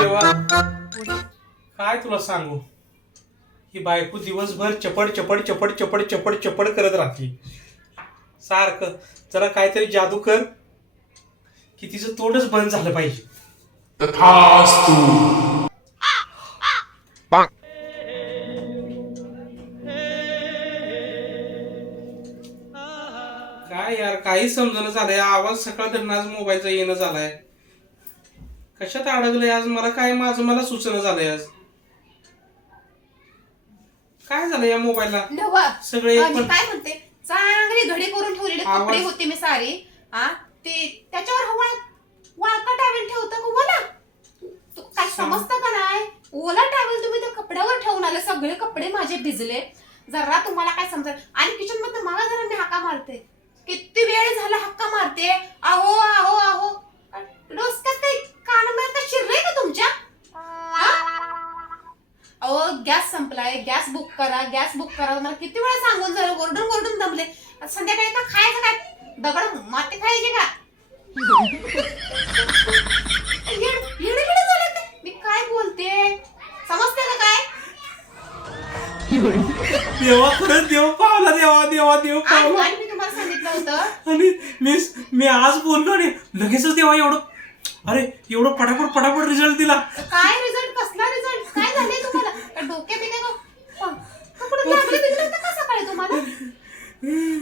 देवा. काय तुला सांगू? ही बायको दिवसभर चपड चपड चपड चपड चपड चपड करत राहते. सारखं. जरा काहीतरी जादू कर की तिचं तोंडच बंद झालं पाहिजे. काय यार काही समजणं झालंय. आवाज सकाळ धरण आज मोबाईलचा येणं झालाय. कशात अडकलंय आज? मला काय माझं मला सुचना झालंय आज. काय झालं या मोबाईलला? नवा सगळे काय म्हणते? चांगली घडी करून ठेवलेले आवाज- कपडे होते मी सारी. हा ते त्याच्यावर हवा वाळका टावेल ठेवता का ओला तू काय सांग. समजतं का नाही? ओला टावेल तुम्ही त्या कपड्यावर ठेवून आले. सगळे कपडे माझे भिजले. जरा तुम्हाला काय समजेल? आणि किचनमध्ये गॅस बुक करा मला किती वेळा सांगून झालं ओरडून ओरडून दमले. आता संध्याकाळी का खायचं काय? दगड माती खायची का? येड- झाले. मी काय बोलते? समजते का काय? देवा खरंच देव पावला देवा देवा देव आणि पावला. आणि मी तुम्हाला सांगितलं होतं. आणि मी मी आज बोललो आणि लगेचच देवा एवढं अरे एवढं पटापट पटापट रिझल्ट दिला. काय रिझल्ट कसला रिझल्ट काय झाले तुम्हाला का डोके बिके का का कुठं लागलं बिगलं होतं का सकाळी तुम्हाला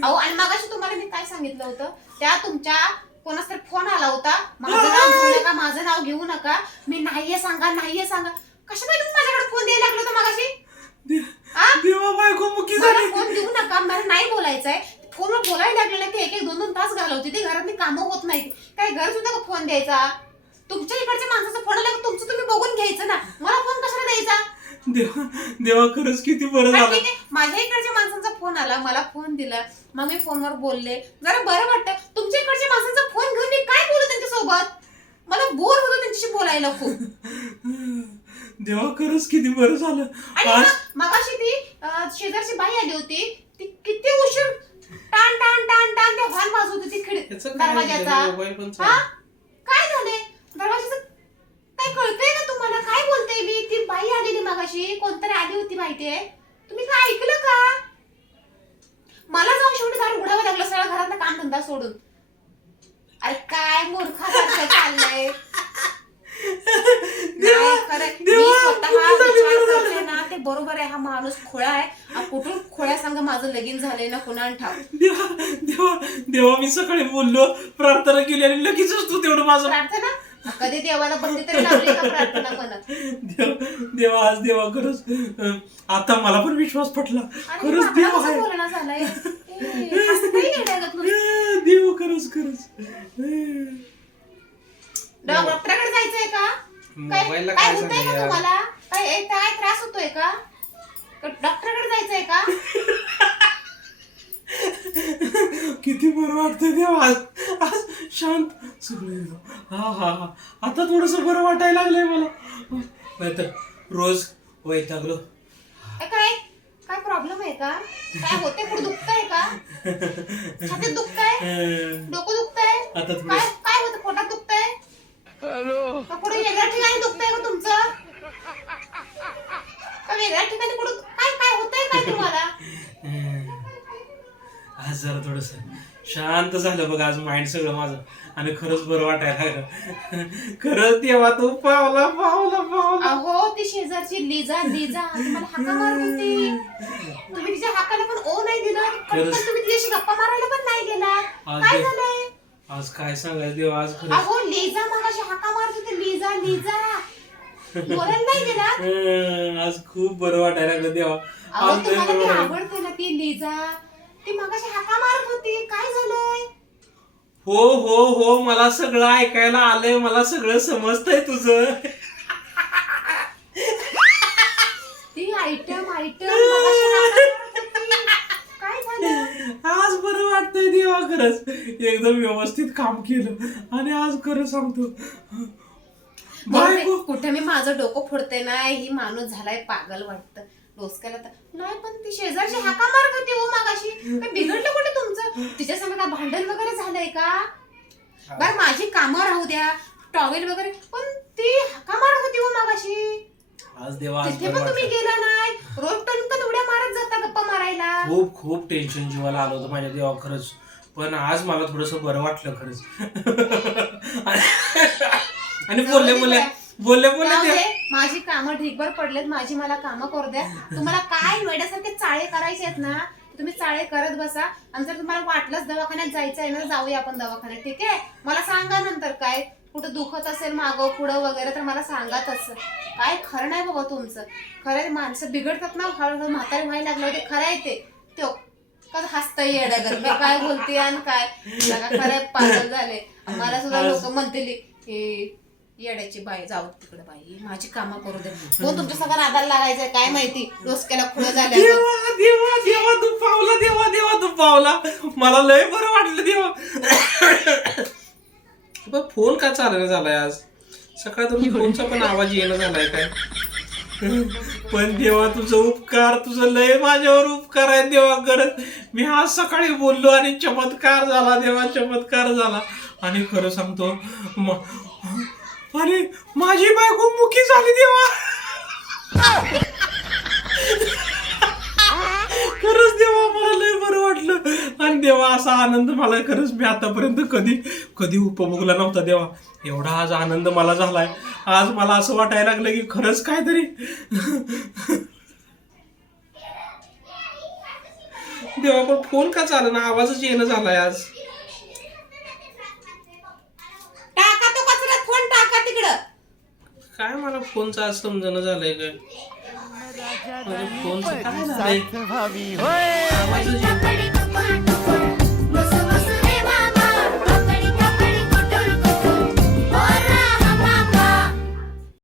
अहो आणि मागाशी तुम्हाला मी काय सांगितलं होतं त्या तुमच्या कोणाचा तरी फोन आला होता? माझं नाव घेऊ नका माझं नाव घेऊ नका. मी नाहीये सांगा नाहीये सांगा. कशा पाहिजे तुम्ही माझ्याकडे फोन द्यायला लागलो होतं मागाशी? दे- आ? देवा बायको मुकी मला झाली. फोन देऊ नका मला नाही बोलायचंय. फोनवर बोलायला लागलेलं की एक एक दोन दोन तास घालवते. ती घरातली कामं होत नाही काय गरज होतं का फोन द्यायचा? तुमच्या इकडच्या माणसाचा फोन आला की तुमचं तुम्ही बघून घ्यायचं ना. मला फोन कशाला द्यायचा? देवा देवा खरंच किती बरं झालं. माझ्या इकडच्या माणसांचा फोन आला मला फोन दिला. मग मी फोनवर बोलले. जरा बरं वाटतं. तुमच्या इकडच्या माणसांचा फोन घेऊन मी काय बोलू त्यांच्यासोबत? मला बोर होतं त्यांच्याशी बोलायला खूप. देवा खरंच किती बरं झालं. आणि आज मग- मगाशी ती अं, शेजारची बाई आली होती. ती किती उशीर टाण टाण टाण टाण ते हॉर्न वाजवत होती खिड काय दरवाजाचा मोबाईल पण हा? चालू. काय झाले दरवाजाचं काय कळतंय बोलते मी? ती बाई आलेली मगाशी. कोणतरी आली होती माहितीये. तुम्ही काय ऐकलं का? मला जाऊन शेवटी दार उघडावं लागलं. सगळं घरातलं काम धंदा सोडून. अरे काय मूर्खासारखं चाललंय. ना ते बरोबर आहे. हा माणूस खोळा आहे. कुठून खोळ्या संग माझं लगीन झालंय ना कुणाला ठाव देवा देवा देवा मी सकाळी बोललो प्रार्थना केली आणि लगेचच तू तेवढं माझं प्रार्थना? कधी देवाला बत्ती तरी लावली का प्रार्थना म्हणत? देव देवा आज देवा खरंच अं, आता मला पण विश्वास पटला आणि खरंच मला देव कसं आहे. बोलणं झालंय. ए, असं काही येड्यागत नुसतं. अं, देव खरंच खरंच. डॉक्टरकडे जायचंय का? काय काय काय होतंय सांगू का यार? तुम्हाला? काय ए, काय त्रास होतोय का? का डॉक्टरकडे जायचंय का? किती बरं वाटतं देव. आज आज शांत. सगळे हा हा हा. आता थोडस बरं वाटायला लागलंय मला. नाहीतर रोज वैतागलो. ए, काय? काय प्रॉब्लेम आहे का? काय होते कुठं दुखतंय का? छातीत दुखतंय? अं, डोकं दुखतंय? आता थोडं काय काय होतं? पोटात दुखतंय? का कुठे वेगळ्या ठिकाणी दुखतंय का तुमचं का वेगळ्या ठिकाणी कुठं काय काय होतंय काय तुम्हाला अं, जरा थोडस. शांत झालं बघ आज माइंड सगळं माझं. आणि खरंच बरं वाटायला लागलं. खरंच देवा तू पावला पावला पावला. अहो ती शेजारची लिजा लिजा तुम्हाला हाका मारत होती. तुम्ही तिच्या हाकाला पण ओ नाही दिलं. खरंच. पटकन तुम्ही तिच्याशी गप्पा मारायला पण नाही गेला आज काय दे- झालंय? आज काय सांगायचं देवा आज खरंच. अहो लिजा हाका मारत होती. लिजा लिजा. बोलायला नाही गेला अं, आज खूप बरं वाटायला लागलं देवा. अहो आज लय तुम्हाला बरं ती वाटायला. आवडते ना ती लिजा? ती मगाशी हाका मारत होती. काय झालंय? हो हो हो मला सगळं ऐकायला आलंय. मला सगळं समजतंय तुझं. ती आयटम आयटम. काय झालं? आज बरं वाटतंय देवा खरंच. एकदम व्यवस्थित काम केलं. आणि आज खरं सांगतो. बायको. कुठे मी माझं डोकं फोडते ना ही माणूस झालाय पागल वाटतं. डोसक्याला तर. नाही पण ती शेजारची हाका मारत होती हो मागाशी. काय बिघडलं कुठे तुमचं? तिच्या संग काय भांडण वगैरे झालंय का? बरं माझी कामं राहू द्या. टॉवेल वगैरे. पण ती हाका मारत होती हो देवा आज तिथे बरं पण तुम्ही वाटलं. गेला नाही. रोज टणकन उड्या मारत जाता गप्पा मारायला. खूप खूप टेन्शन जीवाला आलं होतं माझ्या देवा खरंच. पण आज मला थोडस बरं वाटलं खरंच. आणि बोलले बोलले. बोलले बोलले जाऊ माझी कामं ढीकभर पडलेत माझी मला कामं करू द्या. तुम्हाला काय वेड्यासारखे चाळे करायचे आहेत ना तुम्ही चाळे करत बसा. आणि जर तुम्हाला वाटलंच दवाखान्यात जायचं आहे ना तर जाऊया आपण दवाखान्यात ठीक आहे? मला सांगा नंतर काय. कुठं दुखत असेल मागं पुढं वगैरे तर मला सांगा तसं. काय खरं नाही बाबा तुमचं. खरं आहे, माणसं बिघडतात ना हळूहळू म्हातारे व्हायला लागलं ते खरं आहे ते. तो कसं हसतं मी काय बोलते आणि काय? खरं पागल झाले. मला सुद्धा लोक म्हणतील हे येड्याची बाई जाऊ तिकडे बाई माझी कामं करू दे. कोण तुमच्या सगळं आधार लागायचं काय माहिती? डोसक्याला खुलं झालं देवा देवा देवा तू पावला देवा देवा तू पावला मला लय बरं वाटलं देवा. बघ फोन का चालना झालाय आज? सकाळी फोनचा पण आवाज येणं झालाय काय? पण देवा तुझं उपकार तुझं लय माझ्यावर उपकार आहे देवा करत मी आज सकाळी बोललो आणि चमत्कार झाला देवा चमत्कार झाला. आणि खरं सांगतो म- अरे माझी बायको मुखी झाली देवा. खरंच देवा मला लय बरं वाटलं. आणि देवा असा आनंद मला खरंच मी आतापर्यंत कधी कधी उपभोगला नव्हता देवा. एवढा आज आनंद मला झालाय. आज मला असं वाटायला लागलं की खरंच काहीतरी. देवा पण फोन का चालेना? आवाजच येणं झालाय आज टाका तो कचऱ्यात फोन टाका तिकडं काय मला फोनचं आज समजणं झालंय काय माझ्या फोनचं काय झालंय?